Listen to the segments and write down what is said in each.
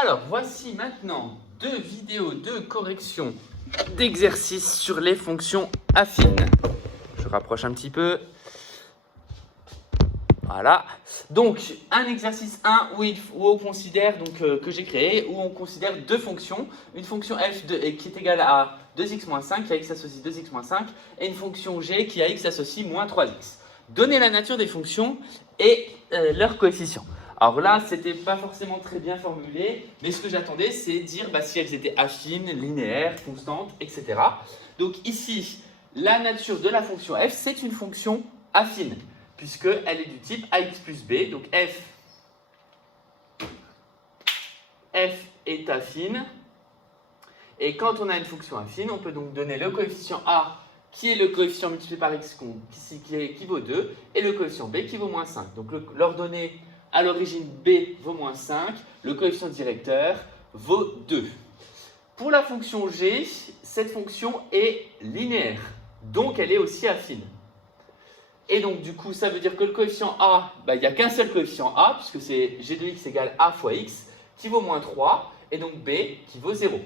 Alors, voici maintenant 2 vidéos de correction d'exercices sur les fonctions affines. Je rapproche un petit peu. Voilà. Donc, un exercice 1 où on considère, que j'ai créé, où on considère 2 fonctions. Une fonction f qui est égale à 2x-5, qui a x associe 2x-5, et une fonction g qui a x associe moins 3x. Donner la nature des fonctions et leurs coefficients. Alors là, ce n'était pas forcément très bien formulé, mais ce que j'attendais, c'est dire si elles étaient affines, linéaires, constantes, etc. Donc ici, la nature de la fonction f, c'est une fonction affine, puisqu'elle est du type ax plus b. Donc f est affine. Et quand on a une fonction affine, on peut donc donner le coefficient a, qui est le coefficient multiplié par x qui vaut 2, et le coefficient b qui vaut moins 5. Donc l'ordonnée à l'origine b vaut moins 5, le coefficient directeur vaut 2. Pour la fonction g, cette fonction est linéaire, donc elle est aussi affine. Et donc du coup, ça veut dire que le coefficient a, il n'y a qu'un seul coefficient a, puisque c'est g de x égale a fois x, qui vaut moins 3, et donc b qui vaut 0.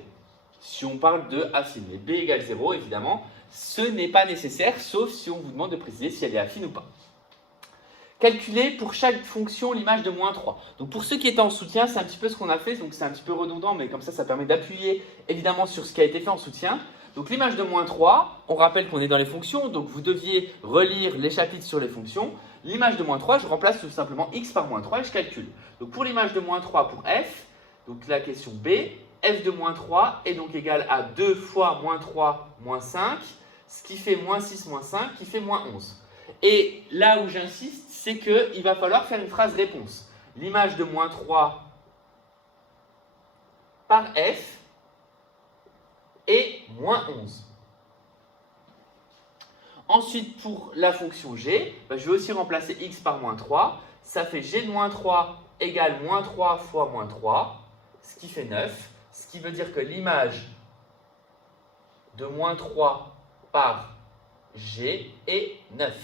Si on parle de affine, mais b égale 0, évidemment, ce n'est pas nécessaire, sauf si on vous demande de préciser si elle est affine ou pas. Calculer pour chaque fonction l'image de moins 3. Donc pour ceux qui étaient en soutien, c'est un petit peu ce qu'on a fait, donc c'est un petit peu redondant, mais comme ça permet d'appuyer évidemment sur ce qui a été fait en soutien. Donc l'image de moins 3, on rappelle qu'on est dans les fonctions, donc vous deviez relire les chapitres sur les fonctions. L'image de moins 3, je remplace tout simplement x par moins 3 et je calcule. Donc pour l'image de moins 3 pour f, donc la question B, f de moins 3 est donc égal à 2 fois moins 3 moins 5, ce qui fait moins 6 moins 5, qui fait moins 11. Et là où j'insiste, c'est qu'il va falloir faire une phrase réponse. L'image de moins 3 par f est moins 11. Ensuite, pour la fonction g, je vais aussi remplacer x par moins 3. Ça fait g de moins 3 égale moins 3 fois moins 3, ce qui fait 9. Ce qui veut dire que l'image de moins 3 par g est 9.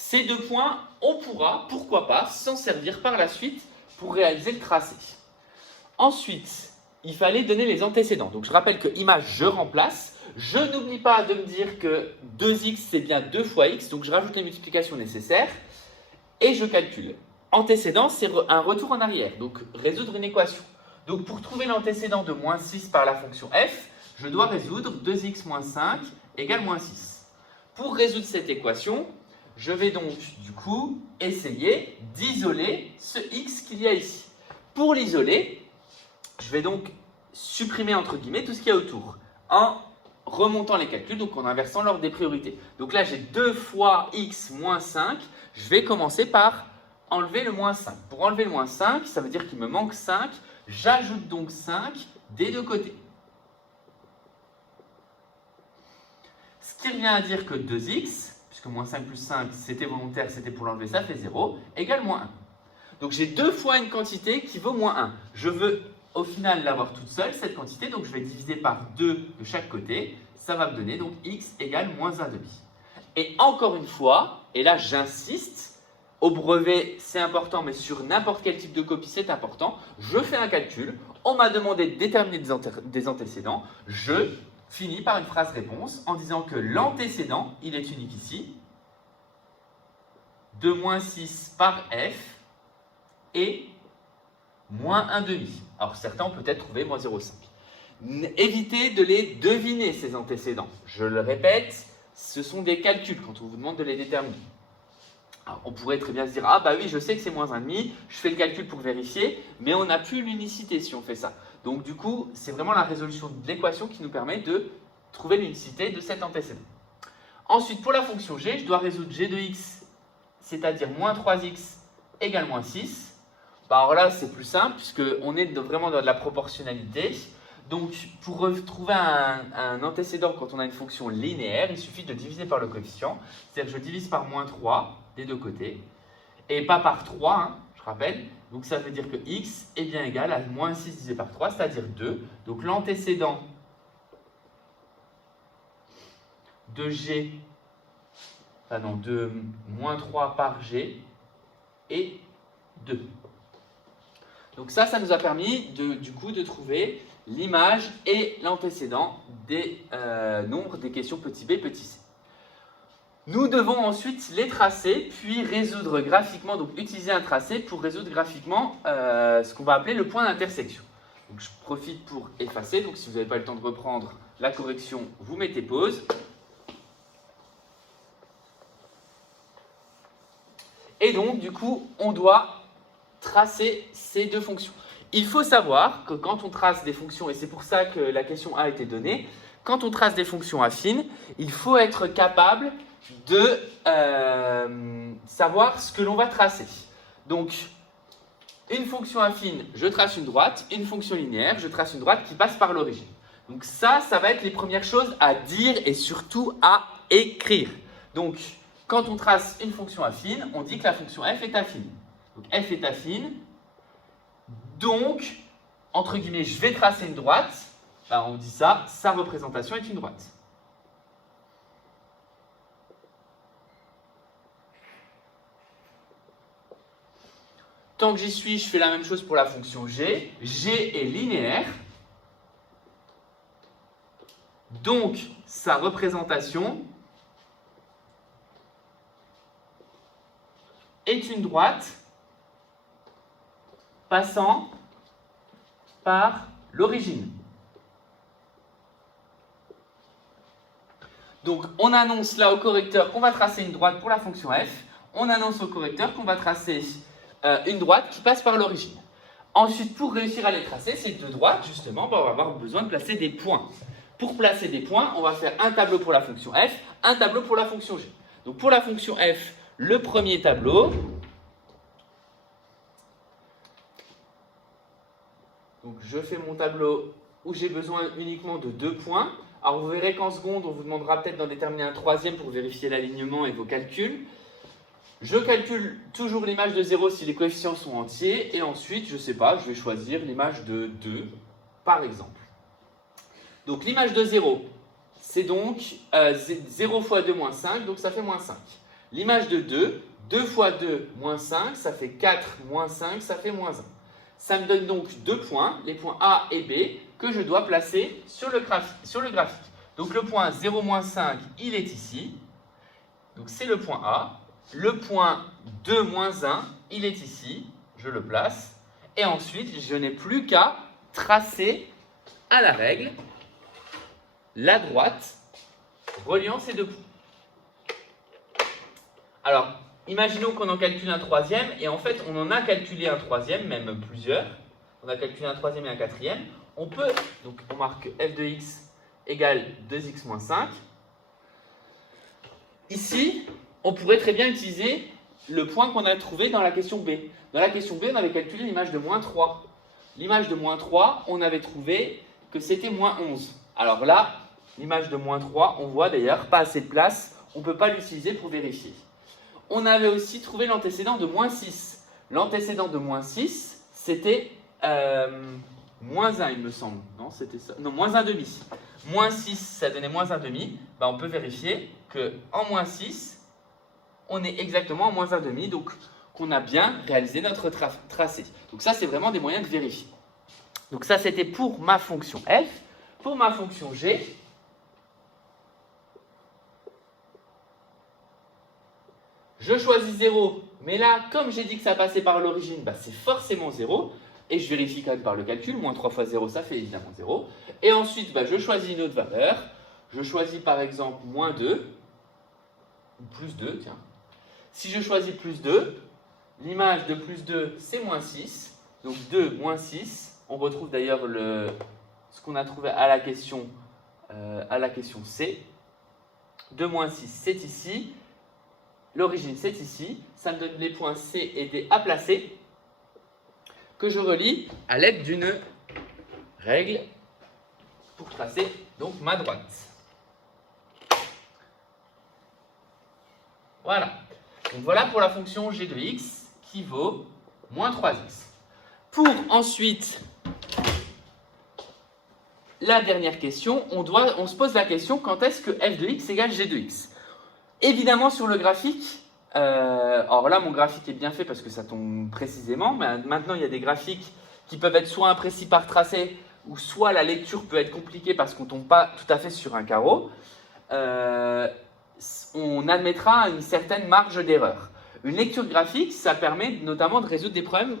Ces 2 points, on pourra, pourquoi pas, s'en servir par la suite pour réaliser le tracé. Ensuite, il fallait donner les antécédents. Donc je rappelle que image, je remplace. Je n'oublie pas de me dire que 2x, c'est bien 2 fois x, donc je rajoute les multiplications nécessaires et je calcule. Antécédent, c'est un retour en arrière, donc résoudre une équation. Donc pour trouver l'antécédent de moins 6 par la fonction f, je dois résoudre 2x moins 5 égale moins 6. Pour résoudre cette équation, je vais donc du coup essayer d'isoler ce x qu'il y a ici. Pour l'isoler, je vais donc supprimer entre guillemets tout ce qu'il y a autour en remontant les calculs, donc en inversant l'ordre des priorités. Donc là, j'ai 2 fois x moins 5. Je vais commencer par enlever le moins 5. Pour enlever le moins 5, ça veut dire qu'il me manque 5. J'ajoute donc 5 des deux côtés. Ce qui revient à dire que 2x, puisque moins 5 plus 5, c'était volontaire, c'était pour l'enlever, ça fait 0, égale moins 1. Donc j'ai 2 fois une quantité qui vaut moins 1. Je veux au final l'avoir toute seule, cette quantité, donc je vais diviser par 2 de chaque côté. Ça va me donner donc x égale moins 1,5. Et encore une fois, et là j'insiste, au brevet c'est important, mais sur n'importe quel type de copie c'est important, je fais un calcul, on m'a demandé de déterminer des antécédents, je finis par une phrase réponse en disant que l'antécédent, il est unique ici, de moins 6 par f et moins 1,5. Alors certains ont peut-être trouvé moins 0,5. Évitez de les deviner, ces antécédents. Je le répète, ce sont des calculs quand on vous demande de les déterminer. Alors, on pourrait très bien se dire, ah bah oui, je sais que c'est moins 1,5, je fais le calcul pour vérifier, mais on n'a plus l'unicité si on fait ça. Donc du coup, c'est vraiment la résolution de l'équation qui nous permet de trouver l'unicité de cet antécédent. Ensuite, pour la fonction g, je dois résoudre g de x, c'est-à-dire moins 3x égale moins 6. Alors là, c'est plus simple, puisqu'on est vraiment dans de la proportionnalité. Donc, pour retrouver un antécédent quand on a une fonction linéaire, il suffit de diviser par le coefficient. C'est-à-dire que je divise par moins 3 des deux côtés, et pas par 3, hein, je rappelle. Donc, ça veut dire que x est bien égal à moins 6 divisé par 3, c'est-à-dire 2. Donc, l'antécédent de g, de moins 3 par g est 2. Donc ça nous a permis du coup de trouver l'image et l'antécédent des nombres des questions petit b, petit c. Nous devons ensuite les tracer, puis résoudre graphiquement, donc utiliser un tracé pour résoudre graphiquement ce qu'on va appeler le point d'intersection. Donc je profite pour effacer, donc si vous n'avez pas le temps de reprendre la correction, vous mettez pause. Et donc du coup, on doit tracer ces deux fonctions. Il faut savoir que quand on trace des fonctions, et c'est pour ça que la question A a été donnée, quand on trace des fonctions affines, il faut être capable de savoir ce que l'on va tracer. Donc, une fonction affine, je trace une droite, une fonction linéaire, je trace une droite qui passe par l'origine. Donc ça va être les premières choses à dire et surtout à écrire. Donc, quand on trace une fonction affine, on dit que la fonction f est affine. Donc f est affine, donc, entre guillemets, je vais tracer une droite, ben, on dit ça, sa représentation est une droite. Tant que j'y suis, je fais la même chose pour la fonction g. G est linéaire. Donc, sa représentation est une droite passant par l'origine. Donc, on annonce là au correcteur qu'on va tracer une droite pour la fonction f. On annonce au correcteur qu'on va tracer une droite qui passe par l'origine. Ensuite, pour réussir à les tracer, ces deux droites, justement, on va avoir besoin de placer des points. Pour placer des points, on va faire un tableau pour la fonction f, un tableau pour la fonction g. Donc, pour la fonction f, le premier tableau. Donc, je fais mon tableau où j'ai besoin uniquement de 2 points. Alors, vous verrez qu'en seconde, on vous demandera peut-être d'en déterminer un troisième pour vérifier l'alignement et vos calculs. Je calcule toujours l'image de 0 si les coefficients sont entiers. Et ensuite, je ne sais pas, je vais choisir l'image de 2, par exemple. Donc, l'image de 0, c'est donc 0 fois 2 moins 5, donc ça fait moins 5. L'image de 2, 2 fois 2 moins 5, ça fait 4 moins 5, ça fait moins 1. Ça me donne donc 2 points, les points A et B, que je dois placer sur le graphique. Donc le point 0 moins 5, il est ici. Donc c'est le point A. Le point 2 moins 1, il est ici. Je le place. Et ensuite, je n'ai plus qu'à tracer à la règle la droite reliant ces deux points. Alors, imaginons qu'on en calcule un troisième, et en fait, on en a calculé un troisième, même plusieurs. On a calculé un troisième et un quatrième. On peut, donc on marque f de x égale 2x moins 5. Ici, on pourrait très bien utiliser le point qu'on a trouvé dans la question B. Dans la question B, on avait calculé l'image de moins 3. L'image de moins 3, on avait trouvé que c'était moins 11. Alors là, l'image de moins 3, on voit d'ailleurs pas assez de place, on ne peut pas l'utiliser pour vérifier. On avait aussi trouvé l'antécédent de moins 6. L'antécédent de moins 6, c'était moins 1, il me semble. Non, c'était ça. Non, moins 1 demi. Moins 6, ça donnait moins 1 demi. Ben, on peut vérifier qu'en moins 6, on est exactement en moins 1 demi, donc qu'on a bien réalisé notre tracé. Donc ça, c'est vraiment des moyens de vérifier. Donc ça, c'était pour ma fonction f. Pour ma fonction g, je choisis 0, mais là, comme j'ai dit que ça passait par l'origine, bah, c'est forcément 0. Et je vérifie quand même par le calcul, moins 3 fois 0, ça fait évidemment 0. Et ensuite, bah, je choisis une autre valeur. Je choisis par exemple moins 2, ou plus 2, tiens. Si je choisis plus 2, l'image de plus 2, c'est moins 6. Donc 2 moins 6. On retrouve d'ailleurs ce qu'on a trouvé à la question C. 2 moins 6, c'est ici. L'origine, c'est ici. Ça me donne les points C et D à placer, que je relie à l'aide d'une règle pour tracer donc ma droite. Voilà. Donc voilà pour la fonction g de x qui vaut moins 3x. Pour ensuite la dernière question, on se pose la question quand est-ce que f de x égale g de x. Évidemment sur le graphique, alors là mon graphique est bien fait parce que ça tombe précisément, mais maintenant il y a des graphiques qui peuvent être soit imprécis par tracé, ou soit la lecture peut être compliquée parce qu'on ne tombe pas tout à fait sur un carreau, on admettra une certaine marge d'erreur. Une lecture graphique, ça permet notamment de résoudre des problèmes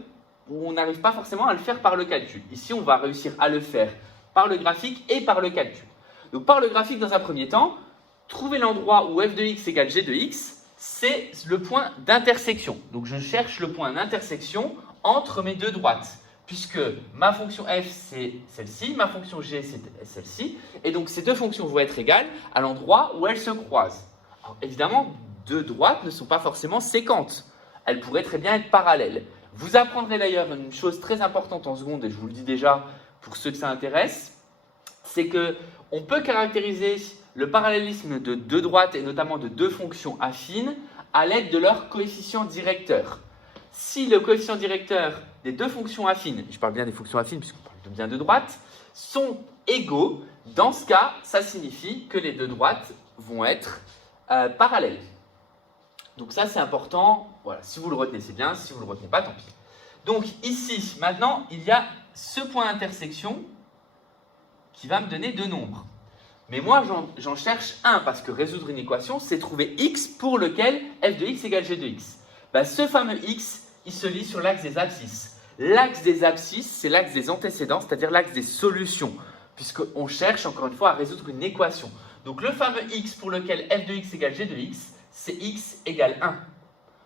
où on n'arrive pas forcément à le faire par le calcul. Ici, on va réussir à le faire par le graphique et par le calcul. Donc par le graphique, dans un premier temps, trouver l'endroit où f de x égale g de x, c'est le point d'intersection. Donc je cherche le point d'intersection entre mes deux droites, puisque ma fonction f c'est celle-ci, ma fonction g c'est celle-ci, et donc ces deux fonctions vont être égales à l'endroit où elles se croisent. Alors, évidemment, deux droites ne sont pas forcément séquentes, elles pourraient très bien être parallèles. Vous apprendrez d'ailleurs une chose très importante en seconde, et je vous le dis déjà pour ceux que ça intéresse, c'est qu'on peut caractériser le parallélisme de deux droites et notamment de deux fonctions affines à l'aide de leur coefficient directeur. Si le coefficient directeur des deux fonctions affines, je parle bien des fonctions affines puisqu'on parle de bien de droites, sont égaux, dans ce cas, ça signifie que les deux droites vont être parallèles. Donc ça c'est important, voilà, si vous le retenez c'est bien, si vous ne le retenez pas tant pis. Donc ici, maintenant, il y a ce point d'intersection qui va me donner deux nombres. Mais moi, j'en cherche un, parce que résoudre une équation, c'est trouver x pour lequel f de x égale g de x. Ben, ce fameux x, il se lit sur l'axe des abscisses. L'axe des abscisses, c'est l'axe des antécédents, c'est-à-dire l'axe des solutions, puisqu'on cherche, encore une fois, à résoudre une équation. Donc le fameux x pour lequel f de x égale g de x, c'est x égale 1.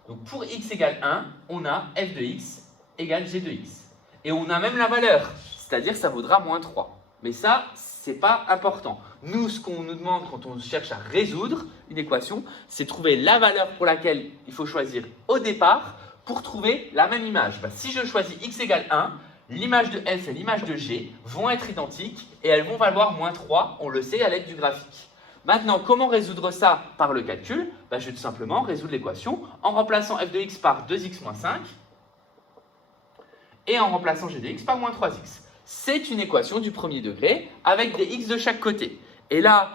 Donc pour x égale 1, on a f de x égale g de x. Et on a même la valeur, c'est-à-dire ça vaudra moins 3. Mais ça, ce n'est pas important. Nous, ce qu'on nous demande quand on cherche à résoudre une équation, c'est trouver la valeur pour laquelle il faut choisir au départ pour trouver la même image. Ben, si je choisis x égale 1, l'image de f et l'image de g vont être identiques et elles vont valoir moins 3, on le sait à l'aide du graphique. Maintenant, comment résoudre ça par le calcul? Ben, je vais tout simplement résoudre l'équation en remplaçant f de x par 2x moins 5 et en remplaçant g de x par moins 3x. C'est une équation du premier degré avec des x de chaque côté. Et là,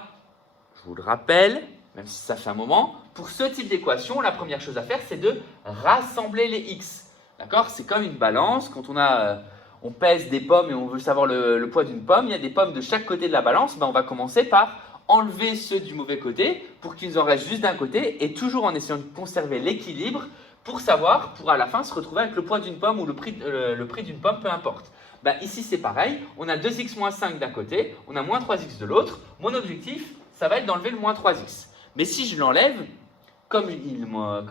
je vous le rappelle, même si ça fait un moment, pour ce type d'équation, la première chose à faire, c'est de rassembler les x. D'accord? C'est comme une balance. Quand on pèse des pommes et on veut savoir le poids d'une pomme, il y a des pommes de chaque côté de la balance. Ben, on va commencer par enlever ceux du mauvais côté pour qu'ils en restent juste d'un côté et toujours en essayant de conserver l'équilibre pour savoir, pour à la fin se retrouver avec le poids d'une pomme ou le prix d'une pomme, peu importe. Ben, ici, c'est pareil. On a 2x moins 5 d'un côté, on a moins 3x de l'autre. Mon objectif, ça va être d'enlever le moins 3x. Mais si je l'enlève, comme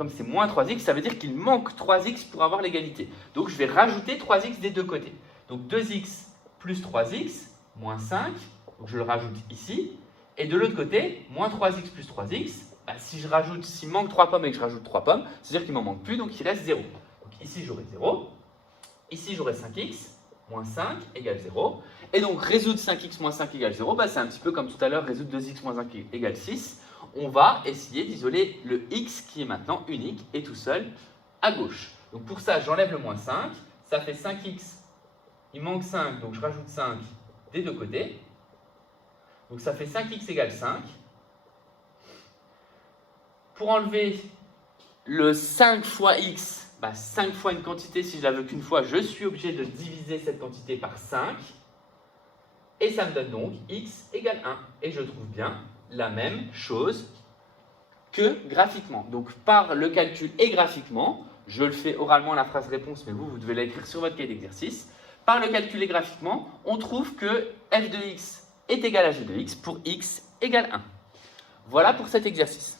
c'est moins 3x, ça veut dire qu'il manque 3x pour avoir l'égalité. Donc, je vais rajouter 3x des deux côtés. Donc, 2x plus 3x, moins 5. Donc, je le rajoute ici. Et de l'autre côté, moins 3x plus 3x. Ben, s'il manque 3 pommes et que je rajoute 3 pommes, c'est-à-dire qu'il ne m'en manque plus, donc il reste 0. Donc, ici, j'aurai 0. Ici, j'aurai 5x. Moins 5 égale 0. Et donc, résoudre 5x moins 5 égale 0, bah, c'est un petit peu comme tout à l'heure, résoudre 2x moins 1 égale 6. On va essayer d'isoler le x qui est maintenant unique et tout seul à gauche. Donc, pour ça, j'enlève le moins 5. Ça fait 5x. Il manque 5, donc je rajoute 5 des deux côtés. Donc, ça fait 5x égale 5. Pour enlever le 5 fois x, bah, 5 fois une quantité, si je la veux qu'une fois, je suis obligé de diviser cette quantité par 5. Et ça me donne donc x égale 1. Et je trouve bien la même chose que graphiquement. Donc par le calcul et graphiquement, je le fais oralement la phrase réponse, mais vous devez l'écrire sur votre cahier d'exercice. Par le calcul et graphiquement, on trouve que f de x est égal à g de x pour x égale 1. Voilà pour cet exercice.